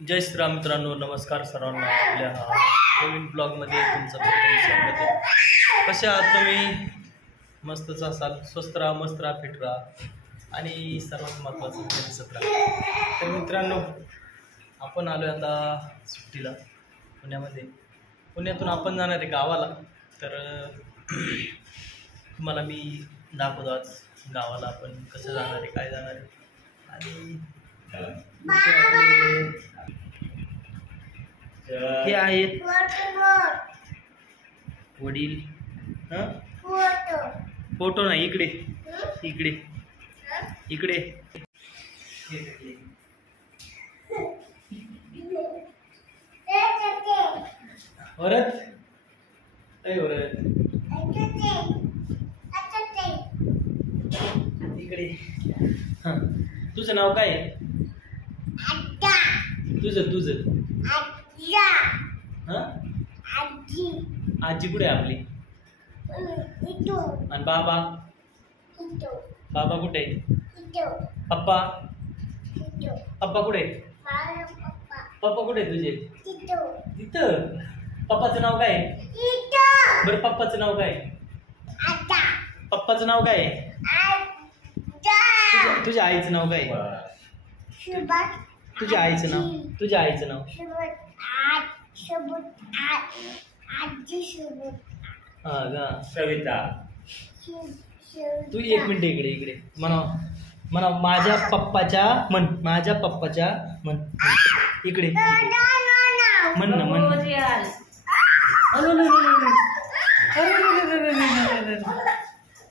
जय श्रीराम मित्रांनो, नमस्कार सर्वांना. आपल्या नवीन ब्लॉगमध्ये तुमचं स्वागत आहे. कसे आहात तुम्ही? मस्तच असाल, स्वस्त राहा, मस्त राहा, फिट राहा आणि सर्वात महत्त्वाचं दिसत राहा. तर मित्रांनो, आपण आलो आहे आता सुट्टीला पुण्यातून आपण जाणार आहे गावाला. तर तुम्हाला मी दाखवतो आज गावाला आपण कसं जाणार आहे, काय जाणार आहे. आणि हे आहेत वडील. फोटो नाही, इकडे इकडे इकडे. वरत इकडे. हां, तुझं नाव काय आहे? तुझं हां, आजी कुठे आहे आपली? आणि बाबा कुठे आहे? पप्पा कुठे आहे? पप्पा कुठे आहे तुझे? तिथं. पप्पाचं नाव काय आहे? बरं, पप्पाचं नाव काय आहे? पप्पाचं नाव काय आहे? तुझ्या आईचं नाव काय आहे? तुझ्या आईचं नाव हा का? सविता. तू एक मिनिट इकडे म्हणा माझ्या पप्पाच्या म्हण इकडे म्हण ना, म्हण.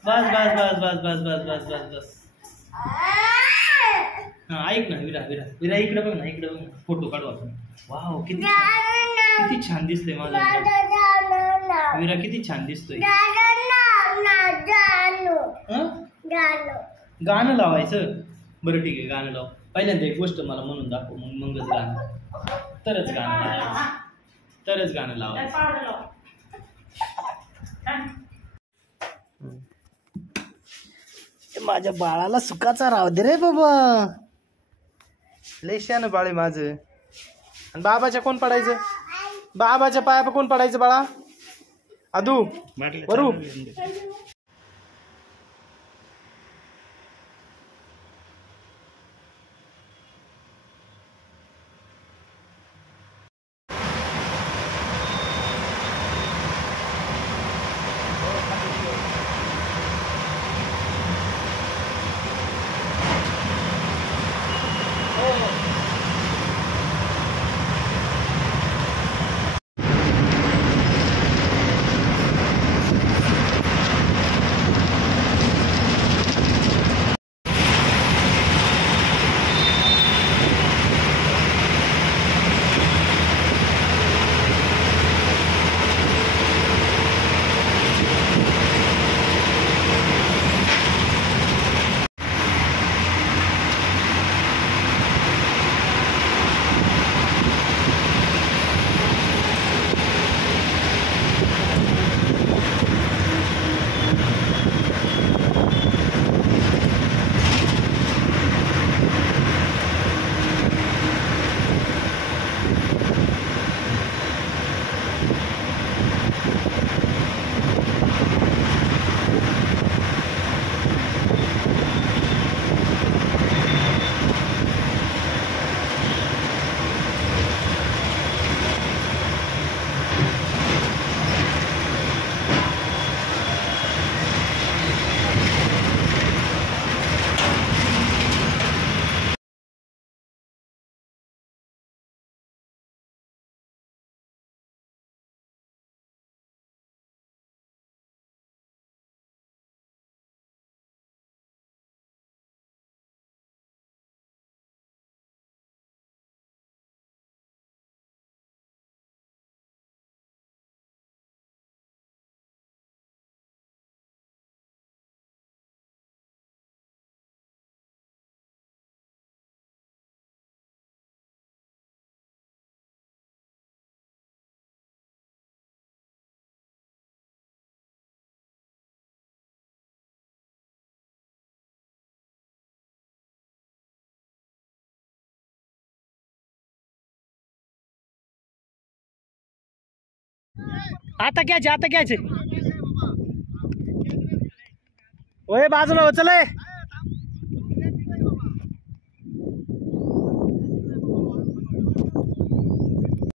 बस. हा, ऐक ना, विरा इकडे बघ ना, फोटो काढू आपण. वाव, किती छान दिसतोय माझा विरा, किती छान दिसतोय. गाणं लावायचं. बरं ठीक आहे, गाणं लाव. पहिल्यांदा एक गोष्ट मला म्हणून दाखव, मगच गाणं. तरच गाणं लावायचं. माझ्या बाळाला सुखाचा राव दे रे बाबा. लय शान बाळ आहे माझं. आणि बाबाच्या कोण पडायचं? बाबाच्या पाया कोण पडायचं बाळा? आदू वरू. आता घ्यायचे. होय बाजूला हो चल.